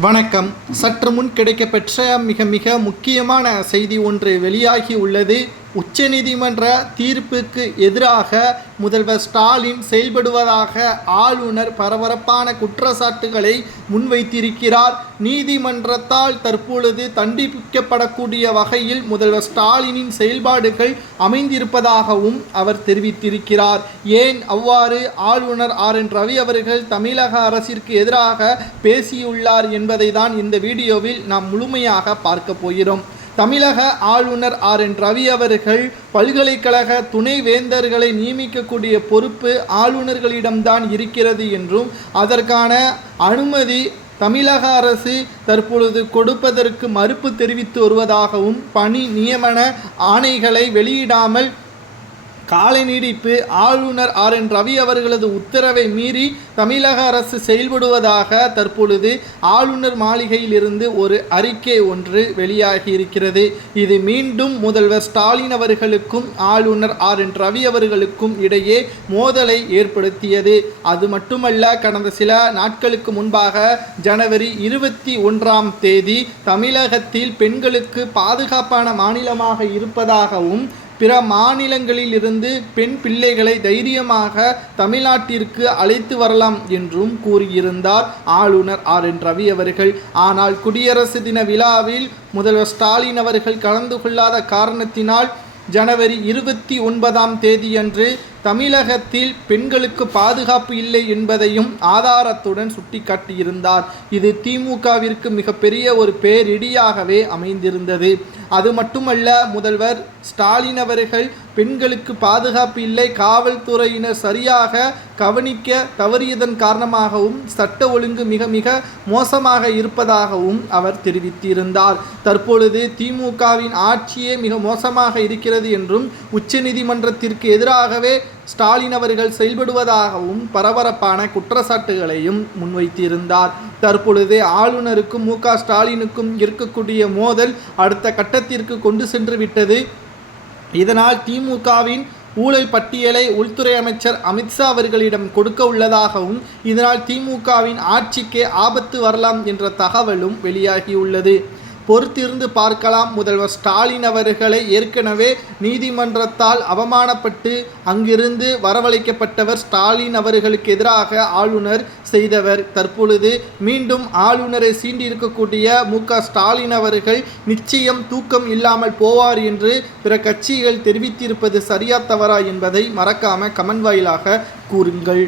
வணக்கம். சற்று முன் கிடைக்கப்பெற்ற மிக முக்கியமான செய்தி ஒன்று வெளியாகி உள்ளது. உச்சநீதிமன்ற தீர்ப்புக்கு எதிராக முதல்வர் ஸ்டாலின் செயல்படுவதாக ஆளுநர் பரபரப்பான குற்றச்சாட்டுகளை முன்வைத்திருக்கிறார். நீதிமன்றத்தால் தற்பொழுது தண்டிக்கப்படக்கூடிய வகையில் முதல்வர் ஸ்டாலினின் செயல்பாடுகள் அமைந்திருப்பதாகவும் அவர் தெரிவித்திருக்கிறார். ஏன் அவ்வாறு ஆளுநர் RN ரவி அவர்கள் தமிழக அரசிற்கு எதிராக பேசியுள்ளார் என்பதை தான் இந்த வீடியோவில் நாம் முழுமையாக பார்க்க போகிறோம். தமிழக ஆளுநர் RN ரவி அவர்கள் பல்கலைக்கழக துணைவேந்தர்களை நியமிக்கக்கூடிய பொறுப்பு ஆளுநர்களிடம்தான் இருக்கிறது என்றும் அதற்கான அனுமதி தமிழக அரசு தற்பொழுது கொடுப்பதற்கு மறுப்பு தெரிவித்து வருவதாகவும் பணி நியமன ஆணைகளை வெளியிடாமல் கால நீடிப்பு ஆளுநர் RN ரவி அவர்களது உத்தரவை மீறி தமிழக அரசு செயல்படுவதாக தற்பொழுது ஆளுநர் மாளிகையிலிருந்து ஒரு அறிக்கை ஒன்று வெளியாகி இருக்கிறது. இது மீண்டும் முதல்வர் ஸ்டாலின் அவர்களுக்கும் ஆளுநர் RN ரவி அவர்களுக்கும் இடையே மோதலை ஏற்படுத்தியது. அது மட்டுமல்ல, கடந்த சில நாட்களுக்கு முன்பாக ஜனவரி 21ஆம் தேதி தமிழகத்தில் பெண்களுக்கு பாதுகாப்பான மாநிலமாக இருப்பதாகவும் பிற மாநிலங்களில் இருந்து பெண் பிள்ளைகளை தைரியமாக தமிழ்நாட்டிற்கு அழைத்து வரலாம் என்றும் கூறியிருந்தார் ஆளுநர் RN ரவி அவர்கள். ஆனால் குடியரசு தின விழாவில் முதல்வர் ஸ்டாலின் அவர்கள் கலந்து கொள்ளாத காரணத்தினால் ஜனவரி 29ஆம் தேதியன்று தமிழகத்தில் பெண்களுக்கு பாதுகாப்பு இல்லை என்பதையும் ஆதாரத்துடன் சுட்டிக்காட்டியிருந்தார். இது திமுகவிற்கு மிகப்பெரிய ஒரு பேரிடியாகவே அமைந்திருந்தது. அது மட்டுமல்ல, முதல்வர் ஸ்டாலின் அவர்கள் பெண்களுக்கு பாதுகாப்பு இல்லை, காவல்துறையினர் சரியாக கவனிக்க தவறியதன் காரணமாகவும் சட்ட ஒழுங்கு மிக மோசமாக இருப்பதாகவும் அவர் தெரிவித்திருந்தார். தற்பொழுது திமுகவின் ஆட்சியே மிக மோசமாக இருக்கிறது என்றும் உச்சநீதிமன்றத்திற்கு எதிராகவே ஸ்டாலின் அவர்கள் செயல்படுவதாகவும் பரபரப்பான குற்றச்சாட்டுகளையும் முன்வைத்திருந்தார். தற்பொழுது ஆளுநருக்கும் MK ஸ்டாலினுக்கும் இருக்கக்கூடிய மோதல் அடுத்த கட்டத்திற்கு கொண்டு சென்று விட்டது. இதனால் திமுகவின் ஊழல் பட்டியலை உள்துறை அமைச்சர் அமித்ஷா அவர்களிடம் கொடுக்க உள்ளதாகவும் இதனால் திமுகவின் ஆட்சிக்கு ஆபத்து வரலாம் என்ற தகவலும் வெளியாகியுள்ளது. பொறுத்திருந்து பார்க்கலாம். முதல்வர் ஸ்டாலின் அவர்களை ஏற்கனவே நீதிமன்றத்தால் அவமானப்பட்டு அங்கிருந்து வரவழைக்கப்பட்டவர் ஸ்டாலின் அவர்களுக்கு எதிராக ஆளுநர் செய்தவர். தற்பொழுது மீண்டும் ஆளுநரை சீண்டியிருக்கக்கூடிய MK ஸ்டாலின் அவர்கள் நிச்சயம் தூக்கம் இல்லாமல் போவார் என்று பிற கட்சிகள் தெரிவித்திருப்பது சரியா தவறா என்பதை மறக்காம கமெண்ட் வாயிலாக கூறுங்கள்.